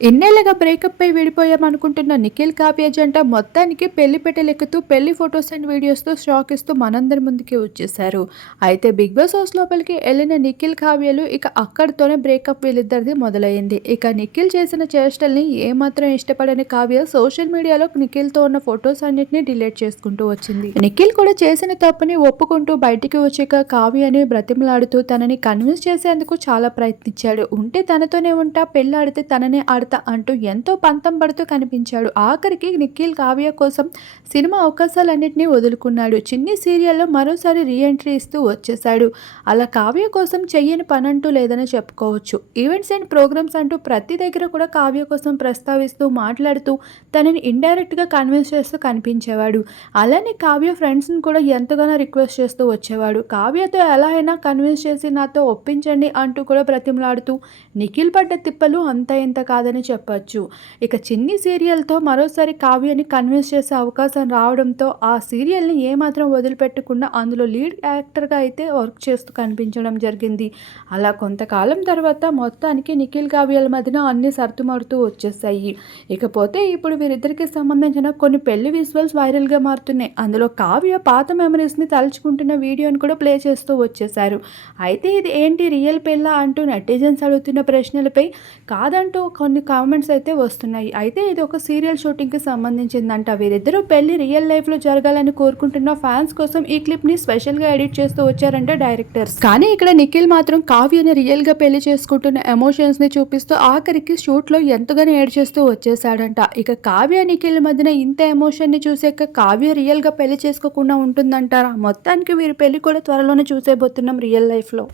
ఇన్నేళ్ళుగా breakup పై విడిపోయామనుకుంటున్న నిఖిల్ కావ్య జంట మొత్తానికి పెళ్ళి పెట్టెలెక్కుతూ పెళ్ళి ఫొటోస్ అండ్ వీడియోస్తో షాక్ ఇస్తూ మనందరి ముందుకి వచ్చేశారు. అయితే బిగ్ బాస్ హౌస్ లోపలికి వెళ్ళిన నిఖిల్ కావ్యలు ఇక అక్కడితోనే బ్రేకప్ వీళ్ళిద్దరిది మొదలైంది ఇక నిఖిల్ చేసిన చేష్టల్ని ఏమాత్రం ఇష్టపడని కావ్య సోషల్ మీడియాలో నిఖిల్తో ఉన్న ఫొటోస్ అన్నిటిని డిలీట్ చేసుకుంటూ వచ్చింది. నిఖిల్ కూడా చేసిన తప్పుని ఒప్పుకుంటూ బయటికి వచ్చాక కావ్యని బ్రతిమలాడుతూ తనని కన్విన్స్ చేసేందుకు చాలా ప్రయత్నించాడు. ఉంటే తనతోనే ఉంటా పెళ్ళాడితే తననే ఆడుతూ అంటూ ఎంతో పంతం పడుతూ కనిపించాడు. ఆఖరికి నిఖిల్ కావ్య కోసం సినిమా అవకాశాలన్నింటినీ వదులుకున్నాడు. చిన్ని సీరియల్లో మరోసారి రీఎంట్రీ ఇస్తూ వచ్చేశాడు. అలా కావ్య కోసం చెయ్యని పనంటూ లేదని చెప్పుకోవచ్చు. ఈవెంట్స్ అండ్ ప్రోగ్రామ్స్ అంటూ ప్రతి దగ్గర కూడా కావ్య కోసం ప్రస్తావిస్తూ మాట్లాడుతూ తనని ఇండైరెక్ట్గా కన్విన్స్ చేస్తూ కనిపించేవాడు. అలానే కావ్య ఫ్రెండ్స్ని కూడా ఎంతగానో రిక్వెస్ట్ చేస్తూ వచ్చేవాడు. కావ్యతో ఎలా అయినా కన్విన్స్ చేసి నాతో ఒప్పించండి అంటూ కూడా ప్రతిమలాడుతూ నిఖిల్ పడ్డ తిప్పలు అంత ఇంత కాదని చెప్పొచ్చు. ఇక చిన్ని సీరియల్తో మరోసారి కావ్యని కన్విన్స్ చేసే అవకాశం రావడంతో ఆ సీరియల్ని ఏమాత్రం వదిలిపెట్టకుండా అందులో లీడ్ యాక్టర్గా అయితే వర్క్ చేస్తూ కనిపించడం జరిగింది. అలా కొంతకాలం తర్వాత మొత్తానికి నిఖిల్ కావ్యాల మధ్యన అన్ని సర్దుమారుతూ వచ్చేసాయి. ఇకపోతే ఇప్పుడు వీరిద్దరికి సంబంధించిన కొన్ని పెళ్ళి విజువల్స్ వైరల్గా మారుతున్నాయి. అందులో కావ్య పాత మెమరీస్ని తలుచుకుంటున్న వీడియోని కూడా ప్లే చేస్తూ వచ్చేసారు. అయితే ఇది ఏంటి రియల్ పెళ్ళ అంటూ నెటిజన్స్ అడుగుతున్న ప్రశ్నలపై కాదంటూ కొన్ని కామెంట్స్ అయితే వస్తున్నాయి. అయితే ఇది ఒక సీరియల్ షూటింగ్కి సంబంధించిందంట. వీరిద్దరూ పెళ్ళి రియల్ లైఫ్లో జరగాలని కోరుకుంటున్న ఫ్యాన్స్ కోసం ఈ క్లిప్ని స్పెషల్గా ఎడిట్ చేస్తూ వచ్చారంట డైరెక్టర్స్. కానీ ఇక్కడ నిఖిల్ మాత్రం కావ్యని రియల్గా పెళ్ళి చేసుకుంటున్న ఎమోషన్స్ని చూపిస్తూ ఆఖరికి షూట్లో ఎంతగానో ఏడ్చేస్తూ వచ్చేసాడంట ఇక కావ్య నిఖిల్ మధ్యన ఇంత ఎమోషన్ని చూసాక కావ్య రియల్గా పెళ్ళి చేసుకోకుండా ఉంటుందంటారా? మొత్తానికి వీరి పెళ్ళి కూడా త్వరలోనే చూసేబోతున్నాం రియల్ లైఫ్లో